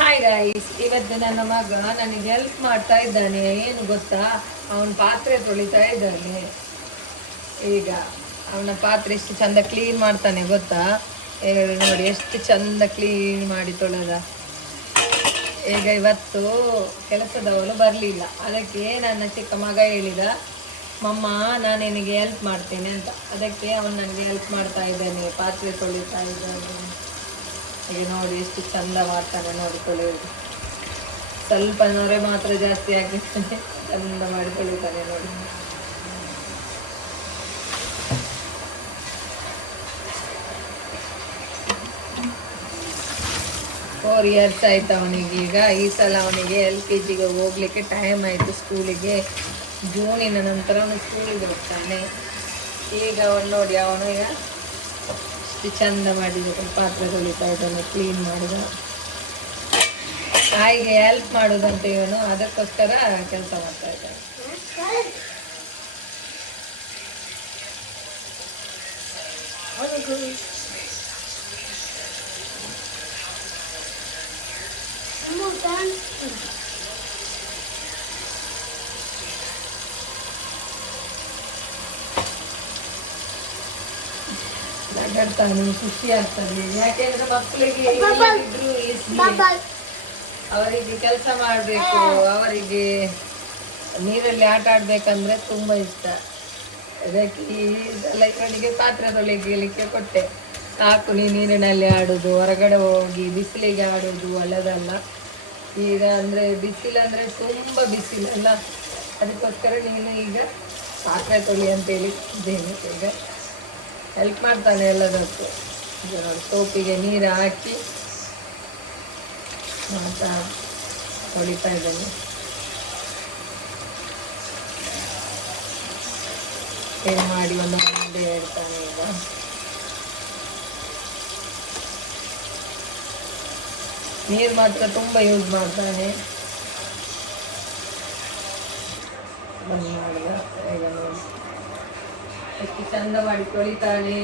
Hi guys, ಇವತ್ತು ನನ್ನ ಮಗ ನನಗೆ ಹೆಲ್ಪ್ ಮಾಡ್ತಾ ಇದ್ದಾನೆ. ಏನು ಗೊತ್ತಾ, ಅವನ ಪಾತ್ರೆ ತೊಳಿತಾ ಇದ್ದಾನೆ. ಈಗ ಅವನ ಪಾತ್ರೆ ಎಷ್ಟು ಚಂದ ಕ್ಲೀನ್ ಮಾಡ್ತಾನೆ ಗೊತ್ತಾ. ಈಗ ನೋಡಿ ಎಷ್ಟು ಚಂದ ಕ್ಲೀನ್ ಮಾಡಿ ತೊಳೆದ. ಈಗ ಇವತ್ತು ಕೆಲಸದವನು ಬರಲಿಲ್ಲ, ಅದಕ್ಕೆ ನನ್ನ ಚಿಕ್ಕ ಮಗ ಹೇಳಿದ, ಮಮ್ಮ ನಾನು ನಿನಗೆ ಹೆಲ್ಪ್ ಮಾಡ್ತೇನೆ ಅಂತ. ಅದಕ್ಕೆ ಅವನು ನನಗೆ ಹೆಲ್ಪ್ ಮಾಡ್ತಾ ಇದ್ದಾನೆ, ಪಾತ್ರೆ ತೊಳಿತಾ ಇದ್ದಾನೆ. ಈಗ ನೋಡಿ ಎಷ್ಟು ಚಂದ ಮಾಡ್ತಾನೆ ನೋಡಿ ತೊಳೆಯೋದು. ಸ್ವಲ್ಪ ನೊರೆ ಮಾತ್ರ ಜಾಸ್ತಿ ಆಗಿರ್ತಾನೆ, ಚಂದ ಮಾಡಿ ತೊಳಿತಾನೆ ನೋಡಿ. 4 years ಆಯ್ತು ಅವನಿಗೆ. ಈಗ ಈ ಸಲ ಅವನಿಗೆ LKG ಹೋಗ್ಲಿಕ್ಕೆ ಟೈಮ್ ಆಯಿತು ಸ್ಕೂಲಿಗೆ. ಜೂನಿನ ನಂತರ ಅವನು ಸ್ಕೂಲಿಗೆ ಹೋಗ್ತಾನೆ. ಈಗ ಅವನು ನೋಡಿ, ಅವನು ಈಗ ಇಷ್ಟು ಚಂದ ಮಾಡಿದ ಪಾತ್ರೆ ತೊಳಿತಾ ಇದ್ದಾನೆ, ಕ್ಲೀನ್ ಮಾಡಿದ. ತಾಯಿಗೆ ಹೆಲ್ಪ್ ಮಾಡೋದಂತ ಇವನು, ಅದಕ್ಕೋಸ್ಕರ ಕೆಲಸ ಮಾಡ್ತಾ ಇದ್ದಾನೆ. ನಗಾಡ್ತಾನೆ, ಖುಷಿ ಆಗ್ತದೆ. ಯಾಕೆಂದ್ರೆ ಮಕ್ಕಳಿಗೆ ಅವರಿಗೆ ಕೆಲಸ ಮಾಡಬೇಕು, ಅವರಿಗೆ ನೀರಲ್ಲಿ ಆಟ ಆಡ್ಬೇಕಂದ್ರೆ ತುಂಬಾ ಇಷ್ಟ. ಅದಕ್ಕೆ ಇದೆಲ್ಲ ಇವನಿಗೆ ಪಾತ್ರೆ ತೊಳಿಲಿಕ್ಕೆ ಕೊಟ್ಟೆ. ಸಾಕು ನೀ ನೀರಿನಲ್ಲಿ ಆಡೋದು, ಹೊರಗಡೆ ಹೋಗಿ ಬಿಸಿಲಿಗೆ ಆಡೋದು ಒಳ್ಳೆದಲ್ಲ. ಈಗ ಅಂದರೆ ಬಿಸಿಲಂದರೆ ತುಂಬ ಬಿಸಿಲಲ್ಲ, ಅದಕ್ಕೋಸ್ಕರ ನೀನು ಈಗ ಪಾತ್ರೆ ತೊಳಿ ಅಂತೇಳಿ ಇದ್ದೇನೆ. ಈಗ ಹೆಲ್ಪ್ ಮಾಡ್ತಾನೆ ಎಲ್ಲದಕ್ಕೂ. ಈಗ ನೋಡಿ, ಸೋಪಿಗೆ ನೀರು ಹಾಕಿ ಮಾತಾ ತೊಳಿತಾ ಇದ್ದಾನೆ. ಏನು ಮಾಡಿ ಒಂದು ಮುಂದೆ ಹೇಳ್ತಾನೆ. ಈಗ ನೀರು ಮಾತ್ರ ತುಂಬ ಯೂಸ್ ಮಾಡ್ತಾನೆ. ಬಂದ್ ಮಾಡಿದ. ಈಗ ನೋಡಿ ಎಷ್ಟು ಚಂದ ಮಾಡಿ ತೊಳಿತಾನೆ.